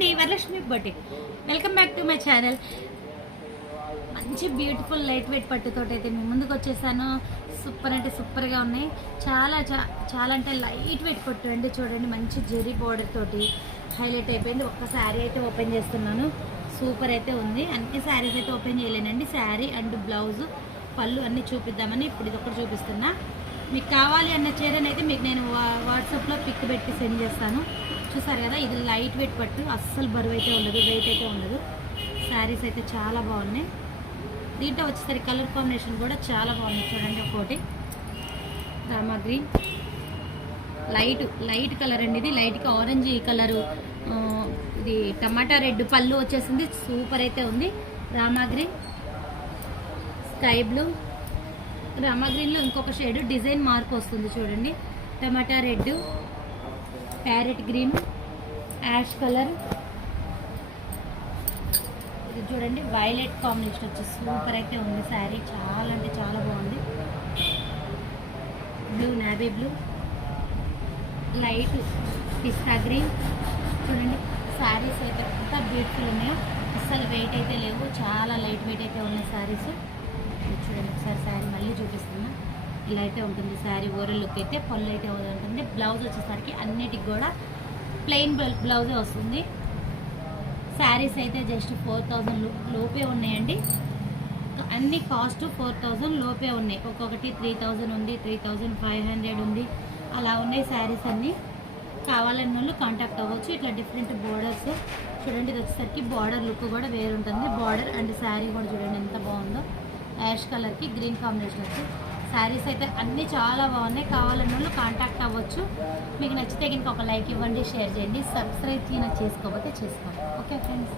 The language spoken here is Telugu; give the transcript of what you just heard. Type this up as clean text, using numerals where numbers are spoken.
అండి, Varalakshmi boutique. Welcome back to my channel. మంచి బ్యూటిఫుల్ లైట్ వెయిట్ పట్టుతోటి అయితే మీ ముందుకు వచ్చేసాను. సూపర్ అంటే సూపర్గా ఉన్నాయి. చాలా అంటే లైట్ వెయిట్ పట్టు అండి. చూడండి, మంచి జెరీ బార్డర్ తోటి హైలైట్ అయిపోయింది. ఒక్క శారీ అయితే ఓపెన్ చేస్తున్నాను. సూపర్ అయితే ఉంది. అన్ని శారీస్ అయితే ఓపెన్ చేయలేనండి. శారీ అండ్ బ్లౌజ్, పళ్ళు అన్నీ చూపిద్దామని ఇప్పుడు ఇది ఒకటి చూపిస్తున్నా. మీకు కావాలి అన్న చీరనైతే మీకు నేను వాట్సాప్లో పిక్ పెట్టి సెండ్ చేస్తాను. చూసారు కదా, ఇది లైట్ వెయిట్ పట్టు, అస్సలు బరువు అయితే ఉండదు, వెయిట్ అయితే ఉండదు. శారీస్ అయితే చాలా బాగున్నాయి. దీంట్లో వచ్చేసరికి కలర్ కాంబినేషన్ కూడా చాలా బాగుంది. చూడండి, ఒకటి రామా గ్రీన్, లైట్ కలర్ అండి. ఇది లైట్గా ఆరెంజ్ కలరు, ఇది టమాటా రెడ్ పళ్ళు వచ్చేసింది. సూపర్ అయితే ఉంది. Rama green, sky blue, Rama గ్రీన్లో ఇంకొక షేడ్ డిజైన్ మార్క్ వస్తుంది చూడండి. Tomato red, parrot green, ash colour, ఇది చూడండి వైలెట్ కాంబినేషన్ వచ్చి సూపర్ అయితే ఉంది. శారీ చాలా అంటే చాలా బాగుంది. బ్లూ, నావీ బ్లూ, లైట్ పిస్తా గ్రీన్. చూడండి, శారీస్ అయితే ఎంత బ్యూటిఫుల్ ఉన్నాయో. అస్సలు వెయిట్ అయితే లేవు, చాలా లైట్ వెయిట్ అయితే ఉన్నాయి శారీస్. చూడండి, ఒకసారి శారీ మళ్ళీ చూపిస్తున్నా. ఇలా అయితే ఉంటుంది శారీ. ఓవరాల్ లుక్ అయితే పళ్ళు అయితే ఉంటుంది. బ్లౌజ్ వచ్చేసరికి అన్నిటికి కూడా ప్లెయిన్ బ్లౌజే వస్తుంది. శారీస్ అయితే జస్ట్ 4000 లోపే ఉన్నాయండి. అన్ని కాస్ట్ 4000 లోపే ఉన్నాయి. ఒక్కొక్కటి 3000 ఉంది, 3500 ఉంది, అలా ఉన్నాయి శారీస్ అన్నీ. కావాలన్న వాళ్ళు కాంటాక్ట్ అవ్వచ్చు. ఇట్లా డిఫరెంట్ బోర్డర్స్ చూడండి. ఇది వచ్చేసరికి బార్డర్ లుక్ కూడా వేరుంటుంది. బార్డర్ అండ్ శారీ కూడా చూడండి ఎంత బాగుందో. యాష్ కలర్కి గ్రీన్ కాంబినేషన్ వచ్చి శారీస్ అయితే అన్నీ చాలా బాగున్నాయి. కావాలన్న వాళ్ళు కాంటాక్ట్ అవ్వచ్చు. మీకు నచ్చితే కనుక ఒక లైక్ ఇవ్వండి, షేర్ చేయండి, సబ్స్క్రైబ్ చేసుకోకపోతే చేసుకోండి. Okay friends.